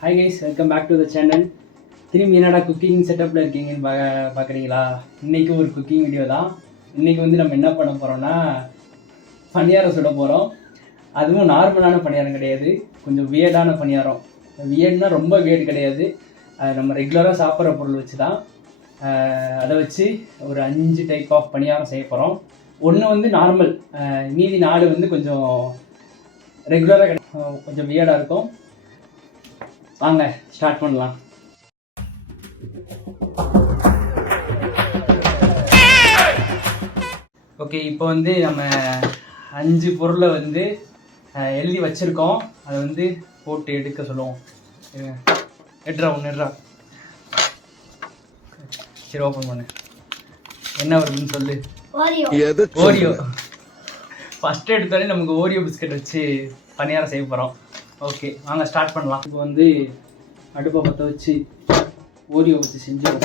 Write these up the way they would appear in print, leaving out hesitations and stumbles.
Hi guys, welcome back to the channel. திரும்பி என்னடா cooking செட்டப்பில் இருக்கீங்கன்னு பார்க்குறீங்களா? இன்றைக்கி ஒரு குக்கிங் வீடியோ தான். இன்றைக்கி வந்து நம்ம என்ன பண்ண போகிறோம்னா பணியாரம் சுட போகிறோம். அதுவும் நார்மலான பணியாரம் கிடையாது, கொஞ்சம் வியர்டான பணியாரம். வியர்ட்னா ரொம்ப வியர்டு கிடையாது, அது நம்ம ரெகுலராக சாப்பிட்ற பொருள் வச்சு தான். அதை வச்சு ஒரு 5 டைப் ஆஃப் பணியாரம் செய்ய போகிறோம். ஒன்று வந்து நார்மல், மீதி 4 வந்து கொஞ்சம் ரெகுலராக கொஞ்சம் வியர்டாக இருக்கும். வாங்க ஸ்டார்ட் பண்ணலாம். ஓகே, இப்போ வந்து நம்ம 5 பொருளை வந்து எழுதி வச்சுருக்கோம். அதை வந்து போட்டு எடுக்க சொல்லுவோம். எடுறா சரி, ஓப்பன் பண்ணு. என்ன வருதுன்னு சொல்லு. ஓரியோ. ஃபஸ்ட்டு எடுத்தாலே நமக்கு ஓரியோ பிஸ்கட் வச்சு பணியாரம் செய்ய போகிறோம். ஓகே, வாங்க ஸ்டார்ட் பண்ணலாம். இப்போ வந்து அடுப்பை பற்ற வச்சு ஓரியோ வச்சு செஞ்சோம்.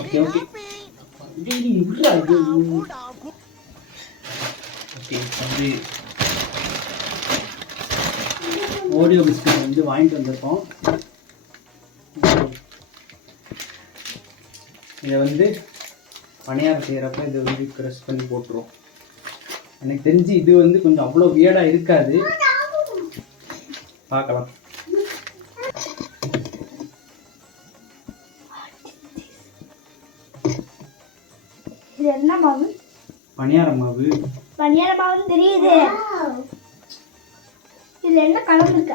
ஓகே ஓகே ஓகே வந்து ஓரியோ பிஸ்கட் வந்து வாங்கிட்டு வந்திருக்கோம். இதை வந்து பணியாரம் செய்கிறப்ப இதை வந்து க்ரஷ் பண்ணி போட்டுரும். எனக்கு தெரிஞ்சு இது வந்து கொஞ்சம் அவ்வளோ வியர்டாக இருக்காது, பார்க்கலாம். இது என்ன மாவு? பணியார மாவு. பணியார மாவுன்னு தெரியுது. இதில் என்ன கலந்துருக்க?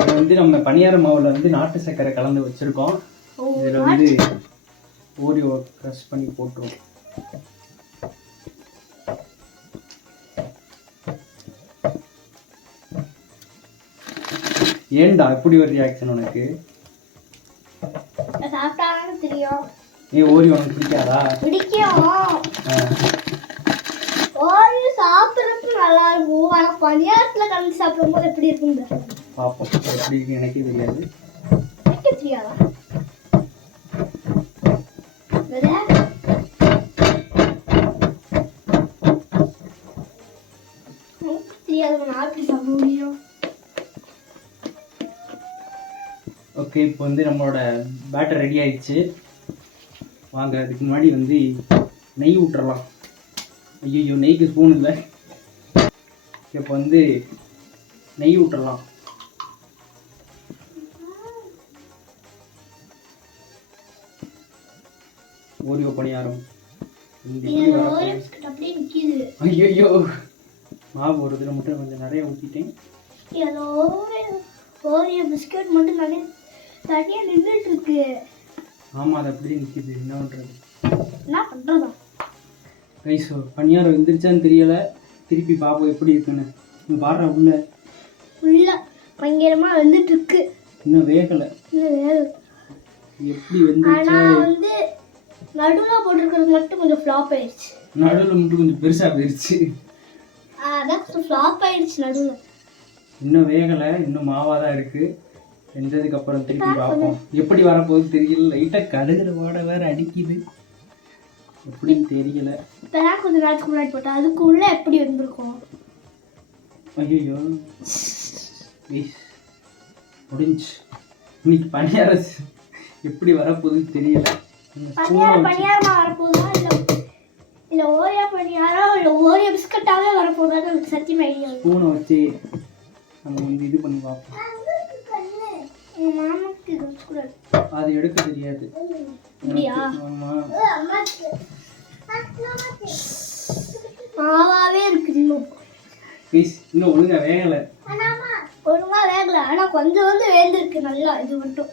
இது வந்து நம்ம பணியார மாவில் வந்து நாட்டு சர்க்கரை கலந்து வச்சுருக்கோம். இதில் வந்து ஓரியோ க்ரஷ் பண்ணி போட்டுரும். ஏன்டா இப்படி ஒரு ரியாக்ஷன் உனக்கு? சாப்பிட்டாலும் தெரியும். ஓரியோ உனக்கு பிடிக்காதா? பிடிக்கும். ஓரியோ சாப்பிட்றப்ப நல்லா இருக்கும், ஆனால் பணியாரத்தில் கலந்து சாப்பிடும்போது எப்படி இருக்குங்க பார்ப்போம். எப்படி இருக்கு எனக்கே தெரியாது. எனக்கு தெரியாதா? ஓகே, இப்போ வந்து நம்மளோட பேட்டர் ரெடி ஆயிடுச்சு. வாங்க, அதுக்கு முன்னாடி வந்து நெய் விட்டுறலாம். ஐயோ, நெய்க்கு ஸ்பூன் இல்லை. இப்போ வந்து நெய் விட்டுறலாம். ஓரியோ பணியாரம். ஐயோ, மாவு ஒரு இதில் மட்டும் கொஞ்சம் நிறைய ஊற்றிட்டேன். ஓரியோ பிஸ்கட் மட்டும் நிறைய நின்றுட்டு இருக்கு. ஆமாம், அது அப்படியே நிற்கிது. என்ன பண்ணுறது? என்ன பண்ணுறதா? ரைஸ் பணியாரம் வந்துருச்சான்னு தெரியலை. திருப்பி பார்ப்போம் எப்படி இருக்குன்னு. பாடுற உள்ள பயங்கரமாக வந்துட்டு இருக்கு. இன்னும் வேகலை. எப்படி வந்துருச்சு? வந்து நடுவில் போட்டிருக்கிறது மட்டும் கொஞ்சம் ஃப்ளாப் ஆயிடுச்சு. நடுவில் மட்டும் கொஞ்சம் பெருசாக போயிடுச்சு. அதான் கொஞ்சம் ஃப்ளாப் ஆயிடுச்சு நடுவில். இன்னும் வேகலை, இன்னும் மாவாக தான் இருக்குது. செஞ்சதுக்கு அப்புறம் திருப்பி பார்ப்போம். எப்படி வரப்போகுது தெரியல. லைட்டாக கடுகுற வாடை வேறு அடிக்குது, எப்படின்னு தெரியல. இப்போதான் கொஞ்சம் நேரத்துக்கு முன்னாடி போட்டோம், அதுக்குள்ளே எப்படி வந்திருக்கும்? ஐயோ, முடிஞ்சு. இன்னைக்கு பணியாரம் எப்படி வரப்போகுதுன்னு தெரியல. பணியாரமா வரப்போகுதா இல்லை ஓரியோ பணியாரம் இல்லை ஓரியோ பிஸ்கட்டாகவே வரப்போகுதான்னு எனக்கு சத்தியமாக ஐடியா. ஸ்பூனை வச்சு நம்ம வந்து இது பண்ணி பார்ப்போம். அது எடுக்க தெரியாது. மாவாவே இருக்கு. இன்னும் ஒழுங்கா வேகலை. ஒழுங்கா வேகலை, ஆனா கொஞ்சம் வந்து வேந்திருக்கு நல்லா. இது மட்டும்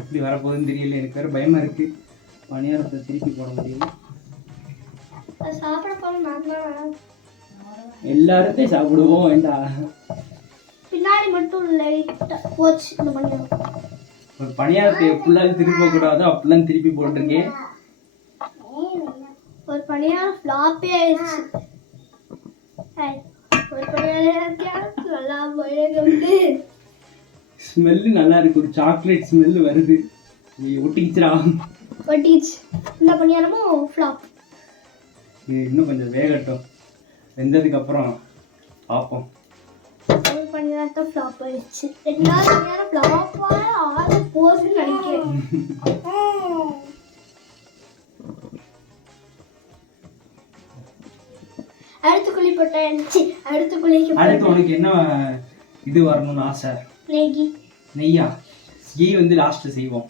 எப்படி வரப்போகுதுன்னு தெரியல. எனக்கு வேற பயமா இருக்கு. பணியாரத்தை திருப்பி போட முடியல. சாப்பிட போறோம் நான். எல்லாருமே சாப்பிடுவோம். வேண்டா, பின்னாடி மட்டும் லைட்டா போச்சு இந்த பணியாரம். ஒரு பணியாரத்தை எப்படிலாம் திருப்ப கூடாதோ அப்படிலாம் திருப்பி போட்டிருக்கேன். ஒரு பணியாரம் ஃப்ளாப்பே ஆயிடுச்சு. ஒரு பணியாரம் நல்லா போயிடுது. ஸ்மெல்லு நல்லா இருக்கு. ஒரு சாக்லேட் ஸ்மெல்லு வருது. ஒட்டிக்கிச்சுடா. ஒட்டிச்சு. இந்த பணியாரமும் ஃப்ளாப். இது இன்னும் கொஞ்சம் வேகட்டும். வெந்ததுக்கு அப்புறம் பார்ப்போம். ஒரு பணியாரத்தை ஃப்ளாப் ஆயிடுச்சு. ரெண்டாவது பணியாரம் ஃப்ளாப்பாக ஆக போகுதுன்னு நினைக்கிறேன். அடுத்து குழி போட்டாச்சு. அடுத்து குழிக்கு அடுத்து உனக்கு என்ன இது வரணும்னு ஆசை? நெய். நெய்யா? கீ வந்து லாஸ்ட் செய்வோம்.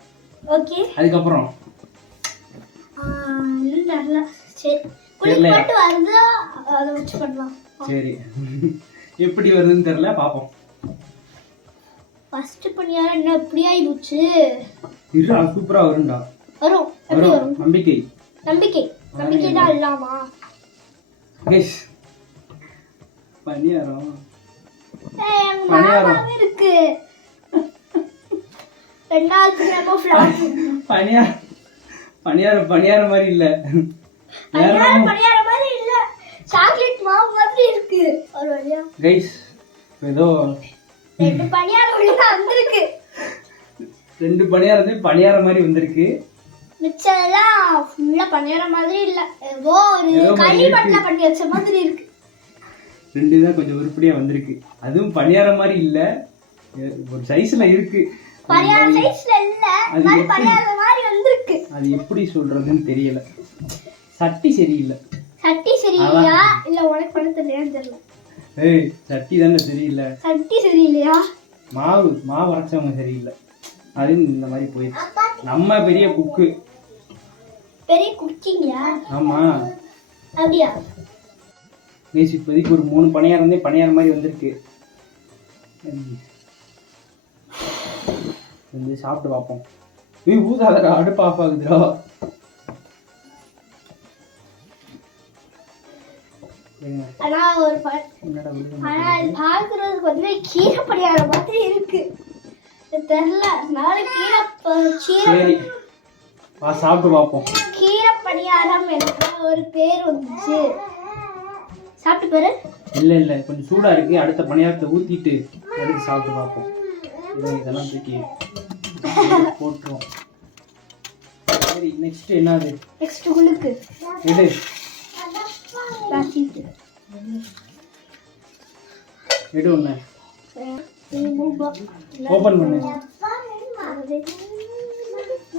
ஓகே. அதுக்கப்புறம் இன்னும் தெரியல. சரி குழி போட்டு வருதா அதை வச்சு பண்ணலாம். சரி எப்படி வருதுன்னு தெரியல, பார்ப்போம். ஃபர்ஸ்ட் பணியாரம் என்ன இப்படி ஆயிடுச்சு? இருடா, சூப்பரா வரும்டா. வரும். எப்படி வரும்? நம்பிக்கை நம்பிக்கை நம்பிக்கை தான் இல்லாமா? கைஸ், பணியாரம் பணியாரம் இருக்கு. ரெண்டாவது நம்ம ஃப்ளாப். பணியாரம் மாதிரி இல்ல. பணியாரம் மாதிரி இல்ல, சாக்லேட் மாவு மாதிரி இருக்கு. ஒரு வழியா கைஸ், ஏதோ ரெண்டு பணியாரம் உள்ள வந்திருக்கு. ரெண்டு பணியாரம் மாதிரி வந்திருக்கு. மிச்சதெல்லாம் ஃபுல்லா பணியாரம் மாதிரி இல்ல, ஏதோ ஒரு களிமண்ல பண்ணி வச்ச மாதிரி இருக்கு. ரெண்டு தான் கொஞ்சம் உருப்படியா வந்திருக்கு. அதுவும் பணியாரம் மாதிரி இல்ல, ஒரு சைஸ்ல இருக்கு. பணியாரம் சைஸ்ல இல்ல, அது பணியாரம் மாதிரி வந்திருக்கு. அது எப்படி சொல்றதுன்னு தெரியல. சட்டி சரியில்லை. சட்டி சரியில்லையா இல்ல உனக்கு பண்ண தெரியலையான்னு தெரியல. ஏய், சட்டி தானே சரியில்லை. சட்டி சரியில்லையா? மாவு அரைச்சவங்க சரியில்லை. அது இந்த மாதிரி போயிடுச்சு. நம்ம பெரிய குக்கு. பெரிய குக்கிங்கா? ஆமா. அப்படியா? நேசி இப்போதைக்கு ஒரு 3 பணியாரம் மாதிரி வந்திருக்கு. வந்து சாப்பிட்டு பார்ப்போம். ஊதாதடா, அடுப்பு ஆஃப் ஆகுதுடா. ஆனா ஒரு ஆனா இது பாக்குறதுக்கு வந்து கீரை பணியாரம் மாதிரி இருக்கு. தெரியல, நாளைக்கு சரி வா சாப்பிட்டு பார்ப்போம். கீரை பணியாரம் எனக்கு ஒரு பேர் வந்துச்சு. சாப்பிட்டு பாரு. இல்ல கொஞ்சம் சூடா இருக்கு. அடுத்த பணியாரத்தை ஊத்திட்டு எடுத்து சாப்பிட்டு பார்ப்போம். இதெல்லாம் தூக்கி போட்டுருவோம். சரி, நெக்ஸ்ட் என்னது? நெக்ஸ்ட் குளுக்கு எடு. எடு ஒண்ணு. ஓபன் பண்ணு.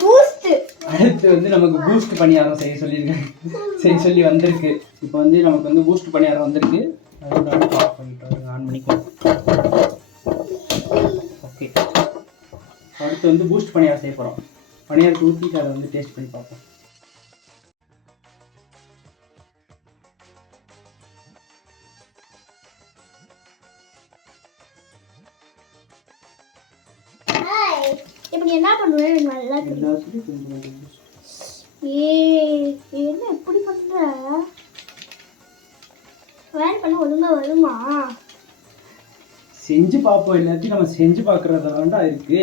பூஸ்ட். அடுத்து வந்து நமக்கு பூஸ்ட் பணியாரம் செய்ய சொல்லி வந்திருக்கு. இப்போ வந்து நமக்கு வந்து பூஸ்ட் பணியாரம் வந்திருக்கு. அதோட அடுப்பு ஆஃப் பண்ணிட்டு ஆன் பண்ணிக்கோ. ஓகே, அடுத்து வந்து பூஸ்ட் பணியாரம் செய்ய போகிறோம். பணியாரத்தை ஊற்றிட்டு அதை வந்து டேஸ்ட் பண்ணி பார்ப்போம். இப்ப நீ என்ன பண்ணுவே நல்லா தெரியும். என்ன எப்படி பண்ற? வேன் பண்ண ஒழுங்கா வருமா? செஞ்சு பார்ப்போம். எல்லாத்தையும் நம்ம செஞ்சு பார்க்கறத வேண்டா இருக்கு.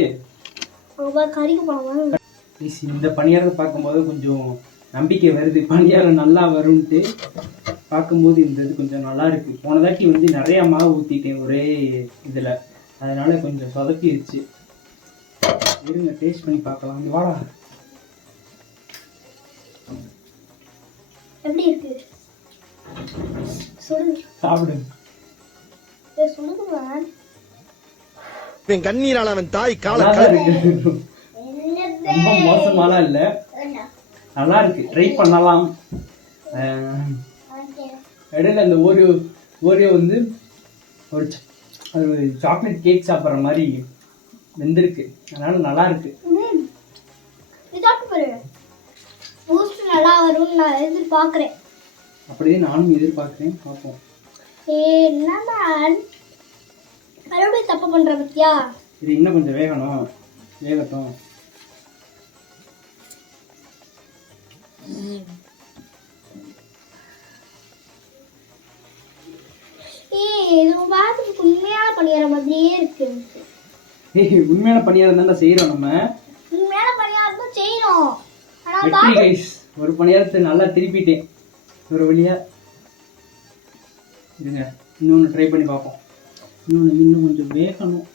கறிக்கு போனோம். இந்த பணியாரத்தை பார்க்கும்போது கொஞ்சம் நம்பிக்கை வருது. பணியாரம் நல்லா வரும்ட்டு பார்க்கும்போது இந்த இது கொஞ்சம் நல்லா இருக்கு. போன தாட்டி வந்து நிறைய மாவு ஊற்றிட்டேன் ஒரே இதில், அதனால கொஞ்சம் சொதப்பிடுச்சு. இருங்க டேஸ்ட் பண்ணி பார்க்கலாம். இங்க வாடா. எப்படி இருக்கு? சொல்லு. சாப்பிடு. சொல்லுங்க. என் கண்ணீரால அவன் தாய் கால ரொம்ப மோசமாலாம் இல்லை, நல்லா இருக்கு. ட்ரை பண்ணலாம். இடையில அந்த ஓரியோ வந்து ஒரு சாக்லேட் கேக் சாப்பிட்ற மாதிரி வெந்திருக்கு. அதனால நல்லா இருக்கு. பூஸ்ட் நல்லா வரும்னு நான் எதிர்பார்க்கிறேன். அப்படியே நானும் எதிர்பார்க்கிறேன். பார்ப்போம். என்னமா மறுபடியும் தப்பு பண்ற பத்தியா? இது இன்னும் கொஞ்சம் வேகட்டும். இது பார்த்துட்டு உண்மையான பணியார மாதிரியே இருக்கு. உண்மையான பணியாரம் தானே செய்யறோம். நம்ம உண்மையான பணியாரம் தான் செய்யணும். வெற்றி கைஸ், ஒரு பணியாரத்தை நல்லா திருப்பிட்டேன் ஒரு வழியா. இருங்க, இன்னொன்று ட்ரை பண்ணி பார்ப்போம். இன்னும் கொஞ்சம் வேகணும்.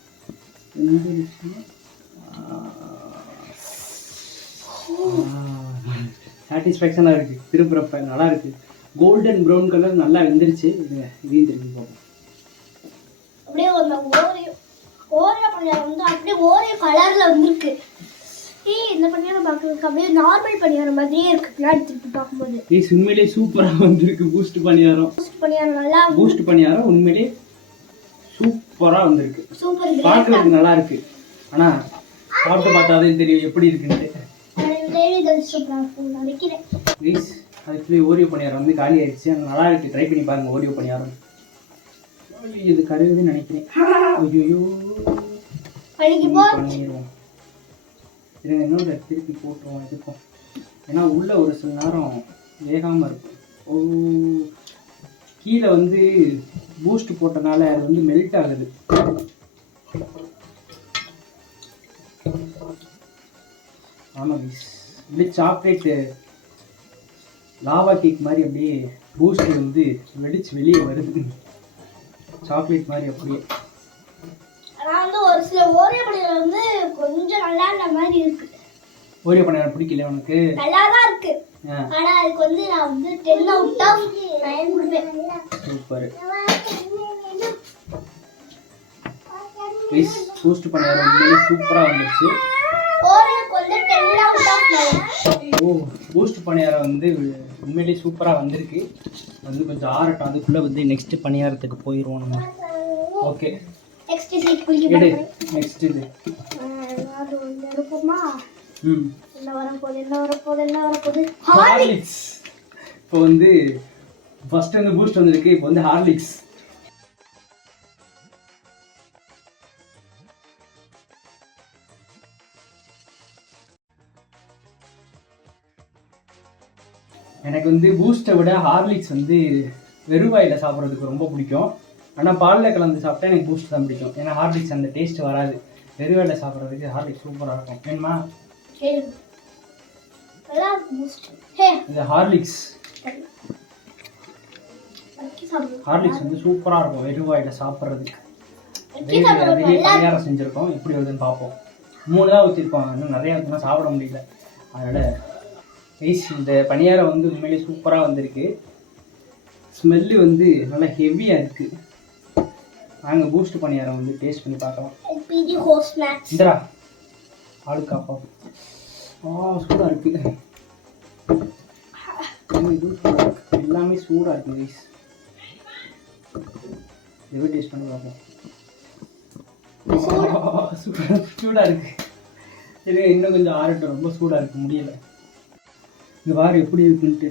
சாட்டிஸ்ஃபேக்ஷனாக இருக்குது. திருப்புறப்ப நல்லா இருக்குது. கோல்டன் ப்ரௌன் கலர் நல்லா வெந்துருச்சு. இதுங்க இதையும் திருப்பி பார்ப்போம். அப்படியே அந்த ஓரியோ பணியாரம் வந்து அப்படியே ஓரியோ கலர்ல வந்திருக்கு. இந்த பணியாரம் பார்க்கறதுக்கு அப்படியே நார்மல் பணியாரம் மாதிரியே இருக்கு பின்னாடி திருப்பி பார்க்கும்போது. உண்மையிலே சூப்பரா வந்திருக்கு பூஸ்ட் பணியாரம். நல்லா பூஸ்ட் பணியாரம் உண்மையிலே சூப்பரா வந்திருக்கு. சூப்பர் பார்க்கறதுக்கு நல்லா இருக்கு. ஆனா சாப்பிட்டு பார்த்தாதே தெரியும் எப்படி இருக்குன்னு. அதுக்குள்ளே ஓரியோ பணியாரம் வந்து காலி ஆயிடுச்சு. நல்லா இருக்கு, ட்ரை பண்ணி பாருங்க ஓரியோ பணியாரம். இது கருகுதுன்னு நினைக்கிறேன். ஐயோ பண்ணிடுவோம். இருங்க இன்னொரு திருப்பி போட்டுருவோம் இதுக்கும். ஏன்னா உள்ள ஒரு சில நேரம் வேகாமல் இருக்கும். ஓ கீழே வந்து பூஸ்ட் போட்டனால அது வந்து மெல்ட் ஆகுது. ஆமாம் மிஸ், அப்படியே சாக்லேட்டு லாவா கேக் மாதிரி அப்படியே பூஸ்ட் வந்து வெடிச்சு வெளியே வருது. சாக்லேட் மாதிரி அப்படியே. ஆனால் வந்து ஒரு சில ஓரியோ பணியாரம் வந்து கொஞ்சம் நல்லா இல்ல மாதிரி இருக்கு. ஓரியோ பணியாரம் பிடிக்கல உனக்கு? நல்லா தான் இருக்கு. ஆனா அதுக்கு வந்து நான் வந்து 10 out of 9 கொடுப்பேன். சூப்பர். மிஸ் பூஸ்ட் பணியாரம் உண்மையிலே சூப்பராக வந்துருச்சு. ஓரியோக்கு வந்து 10 out of 9. ஓ பூஸ்ட் பணியாரம் வந்து உண்மையிலேயே சூப்பராக வந்திருக்கு. வந்து கொஞ்சம் ஆறட்டும், அதுக்குள்ளே வந்து நெக்ஸ்ட் பணியாரத்துக்கு போயிடுவோம் நம்ம. ஓகே நெக்ஸ்ட் சீட் குளிக்க நெக்ஸ்ட் இது அது வந்து இருக்குமா? என்ன வரப்போகுது ஹார்லிக்ஸ். இப்போ வந்து ஃபர்ஸ்ட் வந்து பூஸ்ட் வந்திருக்கு, இப்போ வந்து ஹார்லிக்ஸ். எனக்கு வந்து பூஸ்ட்டை விட ஹார்லிக்ஸ் வந்து வெறுவாயில் சாப்பிட்றதுக்கு ரொம்ப பிடிக்கும். ஆனால் பாலில் கலந்து சாப்பிட்டா எனக்கு பூஸ்ட் தான் பிடிக்கும். ஏன்னா ஹார்லிக்ஸ் அந்த டேஸ்ட் வராது. வெறுவாயில் சாப்பிட்றதுக்கு ஹார்லிக்ஸ் சூப்பராக இருக்கும். வேணுமா? இது ஹார்லிக்ஸ். ஹார்லிக்ஸ் வந்து சூப்பராக இருக்கும் வெறுவாயில் சாப்பிட்றதுக்கு. பணியாரம் செஞ்சுருக்கோம், எப்படி வருதுன்னு பார்ப்போம். 3 தான் ஊற்றிருக்கோம், இன்னும் நிறையா ஊற்றினா சாப்பிட முடியல. அதனால் இந்த பணியாரம் வந்து உண்மையிலே சூப்பராக வந்திருக்கு. ஸ்மெல்லு வந்து நல்லா ஹெவியாக இருக்குது. நாங்கள் பூஸ்ட் பணியாரம் வந்து டேஸ்ட் பண்ணி பார்க்கலாம். இந்தரா ஆளுக்காப்பா. சூடாக இருக்குது. எல்லாமே சூடாக இருக்குது ரைஸ். எவ்வளோ டேஸ்ட் பண்ணி பார்ப்போம். சூடாக இருக்குது. இது இன்னும் கொஞ்சம் ஆறட்டும், ரொம்ப சூடாக இருக்குது, முடியல. இந்த வாரம் எப்படி இருக்குன்ட்டு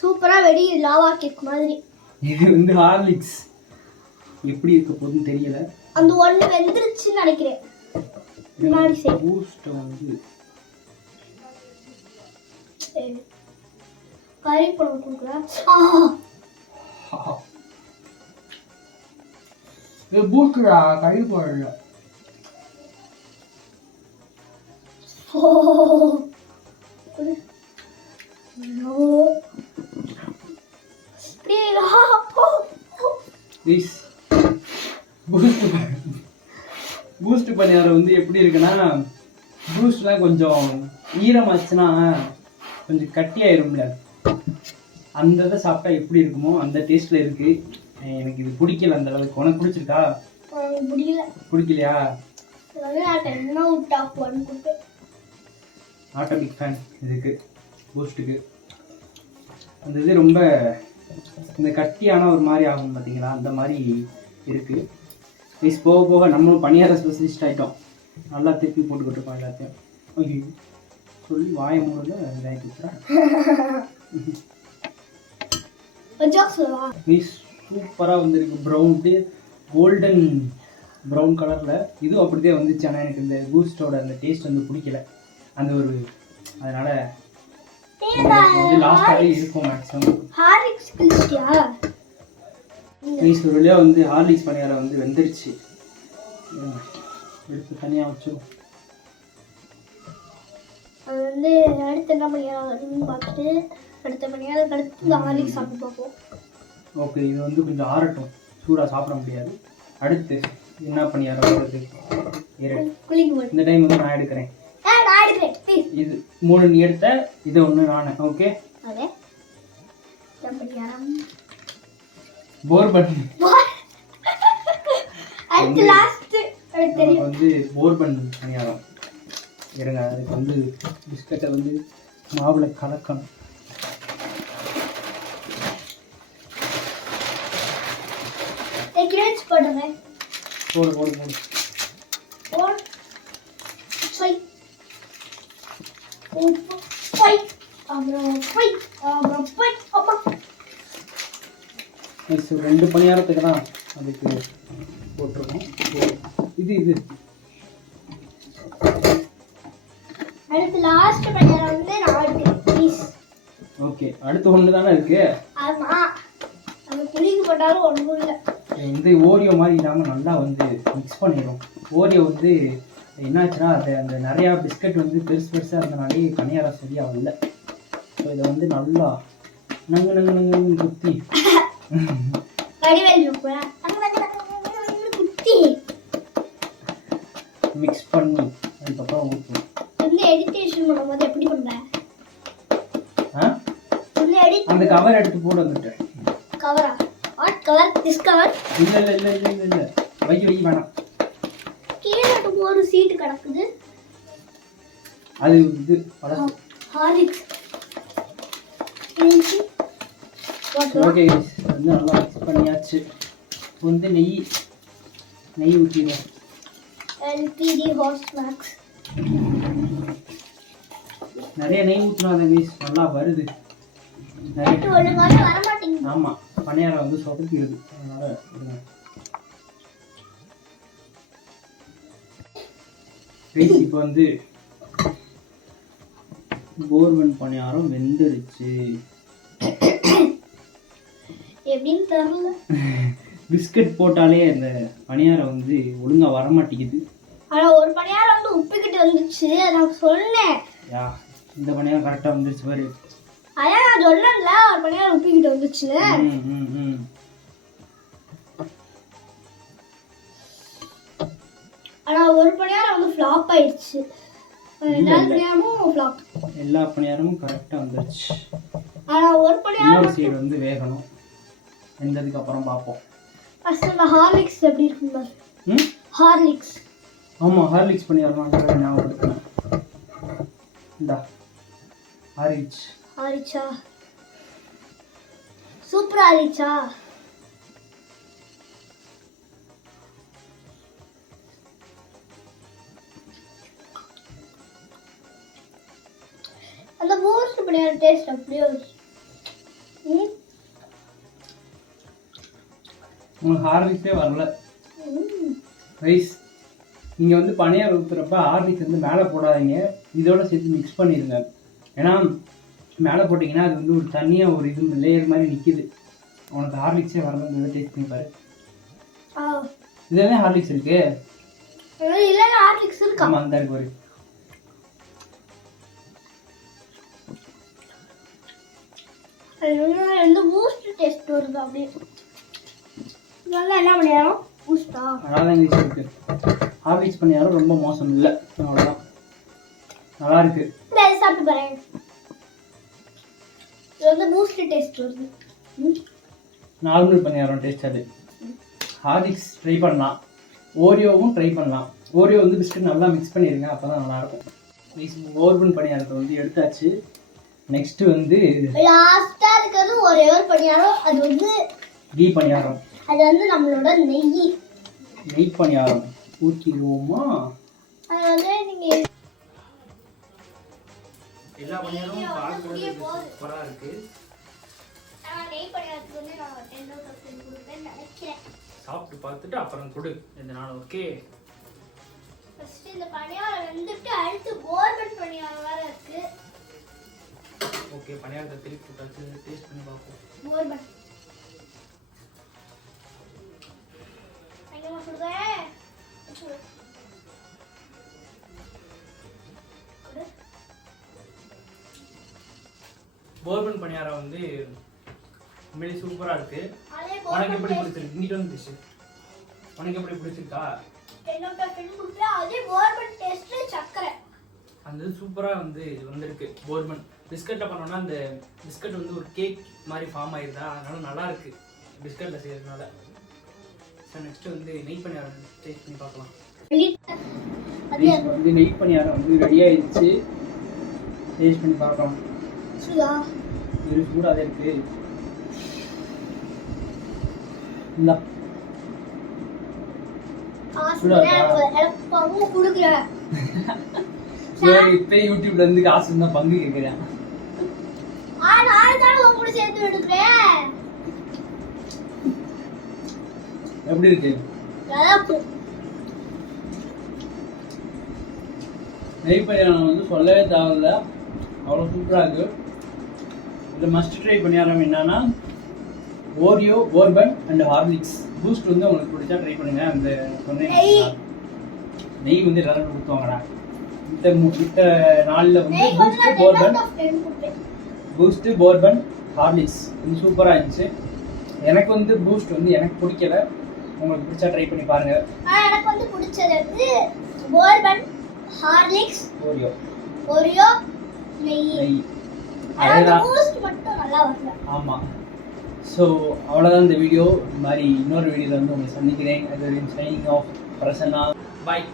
சூப்பரா வெடி லாவா கேக் மாதிரி. இது வந்து ஹார்லிக்ஸ் எப்படி இருக்க போகுதுன்னு தெரியல. அந்த ஒண்ணு வெந்துருச்சுன்னு நினைக்கிறேன். முன்னாடி சே பூஸ்ட் வந்து கறி பழம் கொடுக்குறேன். இது பூஸ்டா கறி பழம். பூஸ்ட் பணியாரம் வந்து எப்படி இருக்குன்னா, பூஸ்ட்லாம் கொஞ்சம் ஈரமாச்சுன்னா கொஞ்சம் கட்டியாயிரும்ல, அந்த இதை சாப்பிட்டா எப்படி இருக்குமோ அந்த டேஸ்ட்ல இருக்கு. எனக்கு இது பிடிக்கல அந்த அளவுக்கு. உனக்கு பிடிச்சிருக்கா? பிடிக்கலையா? நாட் அ பிக் ஃபேன் இதுக்கு, பூஸ்ட்டுக்கு. அந்த இது ரொம்ப இந்த கட்டியான ஒரு மாதிரி ஆகும் பார்த்தீங்களா, அந்த மாதிரி இருக்குது. ப்ளீஸ் போக போக நம்மளும் பணியார ஸ்பெஷலிஸ்ட் ஆகிட்டோம். நல்லா திருப்பி போட்டுக்கிட்டு இருக்கோம் எல்லாத்தையும். ஓகே சொல்லி வாய மூடுல இதாகி கொடுத்துறேன். ப்ளீஸ் சூப்பராக வந்துருக்கு. ப்ரௌன் கோல்டன் ப்ரௌன் கலரில் இதுவும் அப்படிதான் வந்துச்சு. ஆனால் எனக்கு இந்த பூஸ்டோட அந்த டேஸ்ட் வந்து பிடிக்கல. அந்த ஒரு அதனால் லாஸ்டாகவே இருக்கும் மேக்ஸிமம். ப்ளீஸ் ஒரு வழியாக வந்து ஹார்லிக்ஸ் பணியாரம் வந்து வெந்துருச்சு. எடுத்து தனியாக வச்சிடும். அது வந்து அடுத்து என்ன பணியாரம் பார்த்துட்டு அடுத்த பணியாரம் அடுத்து ஹார்லிக்ஸ் சாப்பிட்டு பார்ப்போம். ஓகே இது வந்து கொஞ்சம் ஆறட்டும், சூடாக சாப்பிட முடியாது. அடுத்து என்ன பணியாரம் வருது? இந்த டைம் வந்து நான் எடுக்கிறேன். இது 3 நீ எடுத்த, இது 1 நான். ஓகே போர்பன் அடுத்து லாஸ்ட் எனக்கு தெரியும். வந்து போர்பன் பணியாரம். இருங்க, அதுக்கு வந்து பிஸ்கட்டை வந்து மாவுல கலக்கணும். கிரேட்ஸ் போடுங்க. போடு போடு போடு. போடு. ஃபை. உப்பு ஃபை. அப்புறம் ஃபை. அப்புறம் ஃபை. அப்பா. நெக்ஸ்ட் 2 பணியாரத்துக்கு தான் அதுக்கு போட்டிருக்கோம். இது இது அடுத்து லாஸ்ட் பணியாரம் வந்து 4 பீஸ். ஓகே, அடுத்து ஒன்று தானே இருக்கு. ஆமா, நம்ம புளிக்கு போட்டாலும் ஒன்றும் இல்லை. இந்த ஓரியோ மாதிரி இல்லாமல் நல்லா வந்து மிக்ஸ் பண்ணிடும். ஓரியோ வந்து என்னாச்சுன்னா அது அந்த நிறையா பிஸ்கட் வந்து பெருசாக இருந்தனாலே பணியாரம் சரியாக வரல. ஸோ இதை வந்து நல்லா நங்கு நங்கு நங்கு குத்தி வடிவேல் குத்தி மிக்ஸ் பண்ணி அதுக்கப்புறம் ஊற்றணும். இந்த எடிட்டேஷன் பண்ணும்போது எப்படி பண்றேன்? இந்த எடிட் அந்த கவர் எடுத்து போட்டு வந்துட்டேன். கவரா? What cover? This cover? இல்லை இல்லை இல்லை இல்லை இல்லை இல்லை, வை வேணாம். கீழே ஒரு சீட்டு கிடக்குது. அது இது ஹார்லிக்ஸ். ஓகே, வந்து நல்லா மிக்ஸ் பண்ணியாச்சு. வந்து நெய் ஊற்றிடும். LPD hot snacks. நிறைய நெய் ஊற்றினா அந்த மீஸ் நல்லா வருது. நிறைய ஒழுங்காக வர மாட்டேங்குது. ஆமாம், பணியாரம் வந்து சொதப்பிடுது. அதனால இப்போ வந்து போர்பன் பணியாரம் வெந்துருச்சு. எப்படின்னு தெரியல. பிஸ்கட் போட்டாலே அந்த பணியாரம் வந்து ஒழுங்கா வரமாட்டேங்குது. ஆனா ஒரு பணியாரம் வந்து உப்பிக்கிட்டு வந்துச்சு, நான் சொன்னேன். யா, இந்த பணியாரம் கரெக்டாக வந்துருச்சு பாரு. அதான் நான் சொன்னேன்ல, ஒரு பணியாரம் உப்பிக்கிட்டு வந்துச்சு. ஆனா ஒரு பணியாரம் வந்து ஃப்ளாப் ஆயிடுச்சு. எல்லா பணியாரமும் ஃப்ளாப். எல்லா பணியாரமும் கரெக்டாக வந்துருச்சு. ஆனா ஒரு பணியாரம் இன்னொரு சைடு வந்து வேகணும். வெந்ததுக்கு அப்புறம் பார்ப்போம். ஃபர்ஸ்ட் அந்த ஹார்லிக்ஸ் எப்படி இருக்கும் பாரு. ஹார்லிக்ஸ். ஆமாம், ஹார்லிக்ஸ் பணியாரம் ஞாபகம் இருக்கணும். இந்தா ஹார்லிக்ஸ். ஹார்லிக்ஸா? சூப்பர் ஹார்லிக்ஸா? அந்த பூஸ்ட் பணியாரம் டேஸ்ட் அப்படியே உங்களுக்கு ஹார்லிக்ஸே வரல. ரைஸ் நீங்கள் வந்து பணியாரம் ஊற்றுறப்ப ஹார்லிக்ஸ் வந்து மேலே போடாதீங்க, இதோட சேர்த்து மிக்ஸ் பண்ணிடுங்க. ஏன்னா மேலே போட்டிங்கன்னா அது வந்து ஒரு தனியாக ஒரு இது லேயர் மாதிரி நிற்கிது. உனக்கு ஹார்லிக்ஸே வரலங்கிறத டேஸ்ட் பண்ணி பாரு. இதுதான் ஹார்லிக்ஸ் இருக்கு. இல்லை, ஹார்லிக்ஸ் இருக்கு. ஆமாம், அந்த இருக்கு ஒரு. அது வந்து பூஸ்ட் டேஸ்ட் வருது அப்படியே. நல்லா என்ன பணியாரம்? பூஸ்டா? அதனால தான் இருக்கு. ஹார்லிக்ஸ் பணியாரம் ரொம்ப மோசம் இல்லை, அவ்வளோதான். நல்லா இருக்கு. சாப்பிட்டு பாருங்க. இது வந்து பூஸ்ட் டேஸ்ட் வருது. நார்மல் பணியாரம் டேஸ்ட் அது. ஹார்லிக்ஸ் ட்ரை பண்ணலாம், ஓரியோவும் ட்ரை பண்ணலாம். ஓரியோ வந்து பிஸ்கட் நல்லா மிக்ஸ் பண்ணிடுங்க, அப்போ தான் நல்லாயிருக்கும். போர்பன் பணியாரத்தை வந்து எடுத்தாச்சு. நெக்ஸ்ட் வந்து லாஸ்ட்டாக இருக்கிறது ஒரே ஒரு பணியாரம். அது வந்து கீ பணியாரம். அது வந்து நம்மளோட நெய் பணியாரம் ஊற்றிடுவோமா? அது வந்து நீங்கள் எல்லா பணியாரமும் பார்க்கறதுக்கு சூப்பராக இருக்குது. நெய் பணியாரத்துக்கு வந்து நான் 10 கொடுப்பேன்னு நினைக்கிறேன். சாப்பிட்டு பார்த்துட்டு அப்புறம் கொடு எதனால. ஓகே, ஃபர்ஸ்ட் இந்த பணியாரம் வந்துட்டு அடுத்து போர்பன் பணியாரம் வேற இருக்கு. ஓகே, பணியாரத்தை திருப்பி போட்டாச்சு. டேஸ்ட் பண்ணி பார்ப்போம். போர்பன் எங்கம்மா சொல்றேன்? போர்பன் பணியாரம் வந்து உண்மையிலே சூப்பராக இருக்கு. அதே உனக்கு எப்படி போர்பன் பிடிச்சிருக்கு? இங்கிட்ட வந்து டிஷ் உனக்கு எப்படி பிடிச்சிருக்கா? என்னோட ஃப்ரெண்ட் கொடுத்தா அதே போர்பன் டேஸ்ட் சக்கரை. அந்த சூப்பராக வந்து இது வந்திருக்கு. போர்பன் பிஸ்கட்டில் பண்ணோன்னா அந்த பிஸ்கட் வந்து ஒரு கேக் மாதிரி ஃபார்ம் ஆயிருதா, அதனால நல்லா இருக்கு. பிஸ்கட்டில் செய்யறதுனால. ஸோ நெக்ஸ்ட்டு வந்து நெய் பணியாரம் டேஸ்ட் பண்ணி பார்க்கலாம். வந்து நெய் பணியாரம் வந்து ரெடி ஆயிடுச்சு. டேஸ்ட் பண்ணி பார்க்கலாம். இது சூடாக இருக்கு. இந்தா இப்போ யூடியூப்ல இருந்து காசு இருந்தா பங்கு கேட்கிறேன். எப்படி இருக்கு? நெய் பணியாரம் வந்து சொல்லவே தேவையில்ல, அவ்வளோ சூப்பராக இருக்கு. இந்த மஸ்ட் ட்ரை பணியாரம் என்னன்னா Oreo, bourbon and Horlicks. Boost வந்து உங்களுக்கு பிடிச்சா ட்ரை பண்ணுங்க. அந்த சொன்னேன் நெய் வந்து எல்லாரும் கொடுத்துவாங்கடா. இந்த நாளில் வந்து பூஸ்ட்டு, போர்பன், ஹார்லிக்ஸ் இது சூப்பராக இருந்துச்சு. எனக்கு வந்து பூஸ்ட் வந்து எனக்கு பிடிக்கல. உங்களுக்கு பிடிச்சா ட்ரை பண்ணி பாருங்க. எனக்கு வந்து பிடிச்சது வந்து போர்பன், ஹார்லிக்ஸ், ஓரியோ, நெய். அதேதான். பூஸ்ட் மட்டும் நல்லா வரல. ஆமாம். ஸோ அவ்வளோதான் இந்த வீடியோ. இந்த மாதிரி இன்னொரு வீடியோவில் வந்து உங்களை சந்திக்கிறேன். அது சைனிங் ஆஃப் பிரசன்னா. பாய்.